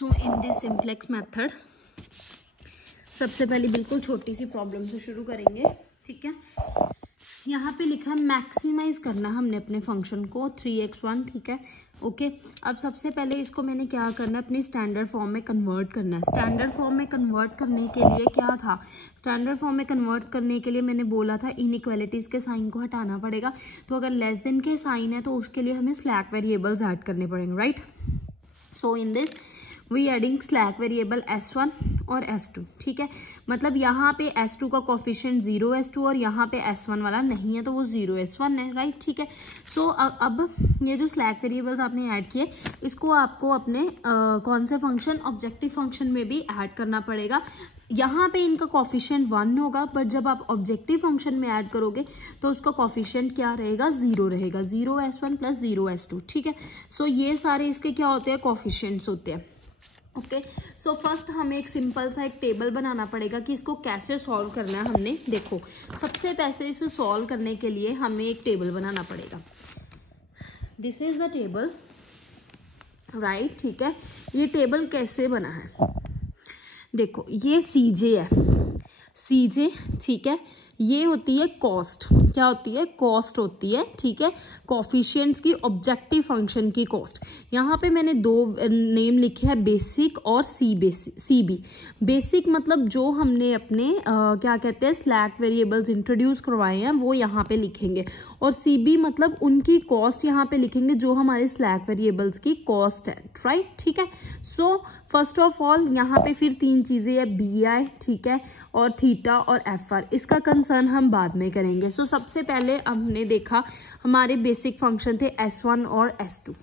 So in this simplex method सबसे पहले बिल्कुल छोटी सी प्रॉब्लम से शुरू करेंगे, ठीक है। यहाँ पे लिखा है मैक्सिमाइज करना हमने अपने फंक्शन को 3x1, ठीक है, ओके। अब सबसे पहले इसको मैंने क्या करना है, अपनी स्टैंडर्ड फॉर्म में कन्वर्ट करना है। स्टैंडर्ड फॉर्म में कन्वर्ट करने के लिए क्या था, स्टैंडर्ड फॉर्म में कन्वर्ट करने के लिए मैंने बोला था इनइक्वालिटीज के साइन को हटाना पड़ेगा। तो अगर लेस देन के साइन है तो उसके लिए हमें स्लैक वेरिएबल्स ऐड करने पड़ेंगे, right. So in this we adding slack variable s1 और s2, ठीक है। मतलब यहाँ पे s2 का कोफिशिएंट 0s2 और यहाँ पे s1 वाला नहीं है तो वो 0s1 है, राइट, ठीक है। सो अब ये जो स्लैक वेरिएबल्स आपने ऐड किए इसको आपको अपने कौन से फंक्शन, ऑब्जेक्टिव फंक्शन में भी ऐड करना पड़ेगा। यहाँ पे इनका कोफिशिएंट 1 होगा, बट जब आप ऑब्जेक्टिव फंक्शन में ऐड करोगे तो उसका कोफिशिएंट क्या रहेगा, 0 रहेगा, 0s1 प्लस 0s2, ठीक है। सो ये सारे इसके क्या होते हैं, कोफिशिएंट्स होते हैं, ओके। सो फर्स्ट हमें एक सिंपल सा एक टेबल बनाना पड़ेगा कि इसको कैसे सॉल्व करना है। हमने देखो सबसे पहले इसे सॉल्व करने के लिए हमें एक टेबल बनाना पड़ेगा। This is the table, right, ठीक है। ये टेबल कैसे बना है, देखो ये CJ है, CJ, ठीक है। ये होती है कॉस्ट, क्या होती है, कॉस्ट होती है, ठीक है, कोफिशिएंट्स की, ऑब्जेक्टिव फंक्शन की कॉस्ट। यहाँ पे मैंने दो नेम लिखे हैं, बेसिक और CB। बेसिक मतलब जो हमने अपने क्या कहते हैं स्लैक वेरिएबल्स इंट्रोड्यूस करवाए हैं वो यहाँ पे लिखेंगे, और CB मतलब उनकी कॉस्ट यहाँ पे लिखेंगे जो हमारे स्लैक वेरिएबल्स की कॉस्ट है, राइट, ठीक है। सो फर्स्ट ऑफ ऑल यहाँ पे फिर 3 चीज़ें है, BI, ठीक है, और थीटा और FR। इसका कंसर्न हम बाद में करेंगे। सो सबसे पहले हमने देखा हमारे बेसिक फंक्शन थे S1 और S2,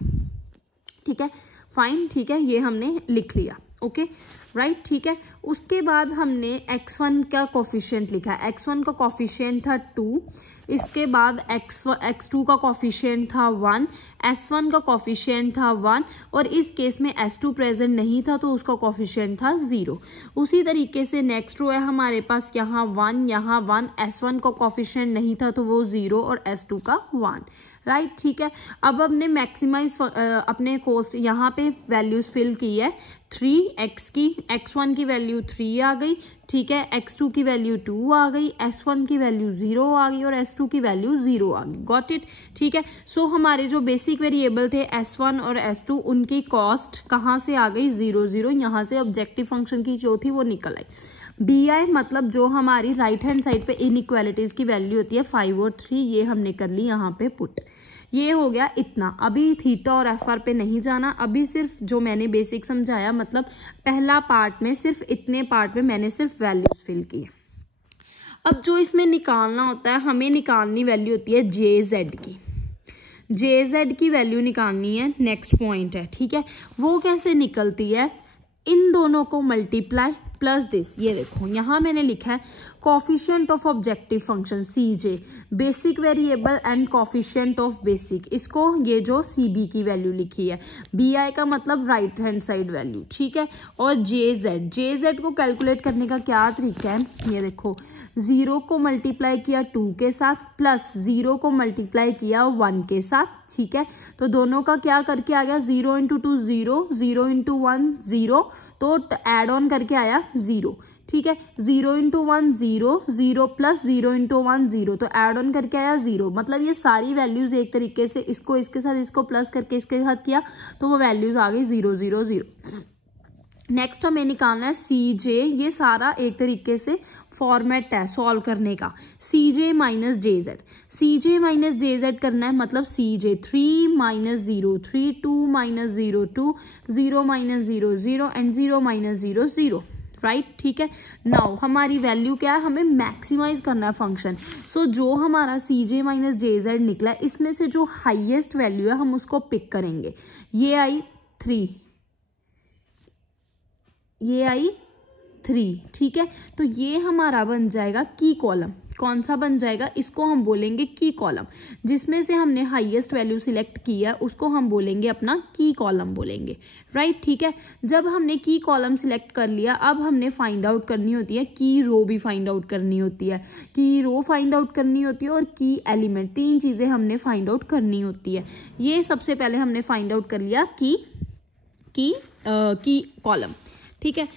ठीक है, फाइन, ठीक है, ये हमने लिख लिया, ओके, राइट, ठीक है। उसके बाद हमने x1 का कोफिशिएंट लिखा है, x1 का कोफिशिएंट था 2, इसके बाद x2 का कोफिशिएंट था 1, s1 का कोफिशिएंट था 1, और इस केस में s2 प्रेजेंट नहीं था तो उसका कोफिशिएंट था 0। उसी तरीके से नेक्स्ट रो है हमारे पास, यहाँ 1, यहाँ 1, s1 का कोफिशिएंट नहीं था तो वो 0 और s2 का 1, राइट, ठीक है। अब हमने मैक्सिमाइज अपने कोस्ट यहाँ पे वैल्यूज फिल की है, 3x की, x1 की वैल्यू 3 आ गई, ठीक है, x2 की वैल्यू 2 आ गई, s1 की वैल्यू 0 आ गई और s2 की वैल्यू 0 आ गई, गॉट इट, ठीक है। सो हमारे जो बेसिक वेरिएबल थे s1 और s2 उनकी कॉस्ट कहाँ से आ गई, 0 0, यहाँ से ऑब्जेक्टिव फंक्शन की जो थी वो निकल आई। BI मतलब जो हमारी राइट हैंड साइड पे इनइक्वालिटीज की वैल्यू होती है 5 और 3, ये हमने कर ली यहाँ पे पुट। ये हो गया इतना। अभी थीटा और FR पे नहीं जाना, अभी सिर्फ जो मैंने बेसिक समझाया, मतलब पहला पार्ट में सिर्फ इतने पार्ट में मैंने सिर्फ वैल्यूज फिल की। अब जो इसमें निकालना होता है, हमें निकालनी वैल्यू होती है JZ की, JZ की वैल्यू निकालनी है, नेक्स्ट पॉइंट है, ठीक है। वो कैसे निकलती है, इन दोनों को मल्टीप्लाई प्लस दिस, ये देखो यहाँ मैंने लिखा है coefficient of objective function CJ, basic variable and coefficient of basic, इसको ये जो CB की वैल्यू लिखी है, BI का मतलब राइट हैंड साइड वैल्यू, ठीक है, और JZ को कैलकुलेट करने का क्या तरीका है, ये देखो 0 को मल्टीप्लाई किया 2 के साथ प्लस 0 को मल्टीप्लाई किया 1 के साथ, ठीक है। तो दोनों का क्या करके आ गया, 0 × 2 0, 0 × 1 0, तो एड ऑन करके आया 0, ठीक है। 0 × 1 0, 0 प्लस 0 × 1 0, तो एड ऑन करके आया 0। मतलब ये सारी वैल्यूज एक तरीके से इसको इसके साथ इसको प्लस करके इसके साथ किया तो वो वैल्यूज आ गई 0 0 0। नेक्स्ट हमें निकालना है CJ, ये सारा एक तरीके से फॉर्मेट है सॉल्व करने का, CJ minus JZ, CJ minus JZ करना है, मतलब CJ 3 minus 0 3, 2 minus 0 2, 0 minus 0 0 and 0 minus 0 0, right, ठीक है। नाउ हमारी वैल्यू क्या है, हमें मैक्सिमाइज करना है फंक्शन। सो जो हमारा CJ माइनस JZ निकला है, इसमें से जो हाईएस्ट वैल्यू है हम उसको पिक करेंगे। ये आई 3, ये आई 3, ठीक है। तो ये हमारा बन जाएगा की कॉलम, कौन सा बन जाएगा, इसको हम बोलेंगे की कॉलम। जिसमें से हमने हाईएस्ट वैल्यू सिलेक्ट किया उसको हम बोलेंगे अपना की कॉलम बोलेंगे, राइट, ठीक है। जब हमने की कॉलम सिलेक्ट कर लिया, अब हमने फाइंड आउट करनी होती है की रो भी फाइंड आउट करनी होती है, की रो फाइंड आउट करनी होती है और की एलिमेंट, 3 चीज़ें हमने फाइंड आउट करनी होती है। ये सबसे पहले हमने फाइंड आउट कर लिया की कॉलम, ठीक है।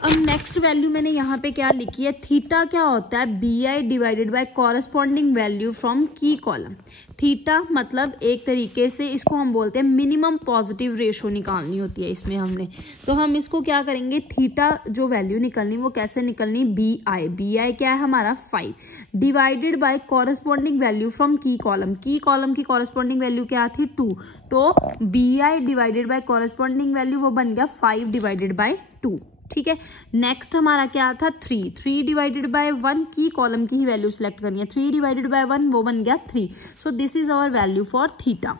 अब नेक्स्ट वैल्यू मैंने यहाँ पे क्या लिखी है, थीटा क्या होता है, BI divided by corresponding value from की कॉलम। थीटा मतलब एक तरीके से इसको हम बोलते हैं मिनिमम पॉजिटिव रेशो निकालनी होती है इसमें हमने, तो हम इसको क्या करेंगे, थीटा जो वैल्यू निकलनी वो कैसे निकलनी, BI क्या है हमारा 5 divided by corresponding value from की कॉलम की कॉरस्पॉन्डिंग वैल्यू क्या थी 2, तो BI divided by corresponding value वो बन गया 5 डिवाइडेड बाय 2, ठीक है। नेक्स्ट हमारा क्या था 3 डिवाइडेड बाय 1 की कॉलम की ही वैल्यू सिलेक्ट करनी है, 3 डिवाइडेड बाय 1 वो बन गया 3, so this is our value for theta,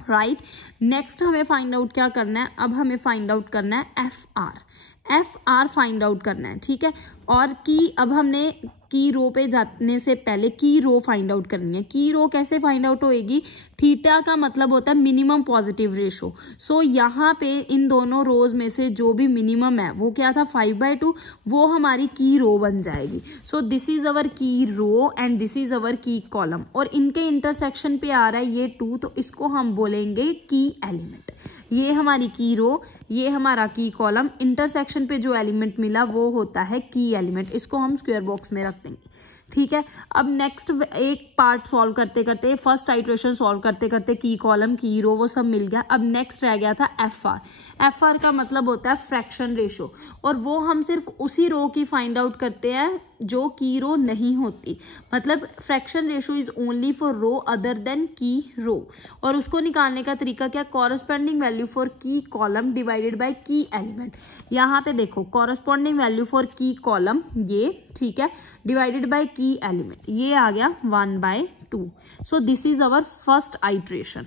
right. Next हमें फाइंड आउट क्या करना है, अब हमें फाइंड आउट करना है एफ आर फाइंड आउट करना है, ठीक है। और की अब हमने की रो पे जाने से पहले की रो फाइंड आउट करनी है। की रो कैसे फाइंड आउट होएगी, थीटा का मतलब होता है मिनिमम पॉजिटिव रेशो, सो यहाँ पे इन दोनों रोज में से जो भी मिनिमम है वो क्या था 5/2, वो हमारी की रो बन जाएगी। सो this is our key row and this is our key column, और इनके इंटरसेक्शन पे आ रहा है ये 2, तो इसको हम बोलेंगे की एलिमेंट। ये हमारी की रो, ये हमारा की कॉलम, इंटरसेक्शन पे जो एलिमेंट मिला वो होता है की एलिमेंट, इसको हम स्क्वायर बॉक्स में रख देंगे, ठीक है। अब नेक्स्ट एक पार्ट सॉल्व करते करते, फर्स्ट आइट्रेशन सॉल्व करते करते की कॉलम की रो वो सब मिल गया। अब नेक्स्ट रह गया था एफ आर का मतलब होता है फ्रैक्शन रेशो, और वो हम सिर्फ उसी रो की फाइंड आउट करते हैं जो की रो नहीं होती, मतलब fraction ratio is only for row other than key row, और उसको निकालने का तरीका क्या, corresponding value for key column divided by key element. यहाँ पे देखो corresponding value for key column ये, ठीक है, डिवाइडेड बाय की एलिमेंट, ये आ गया 1/2, सो this is our first iteration.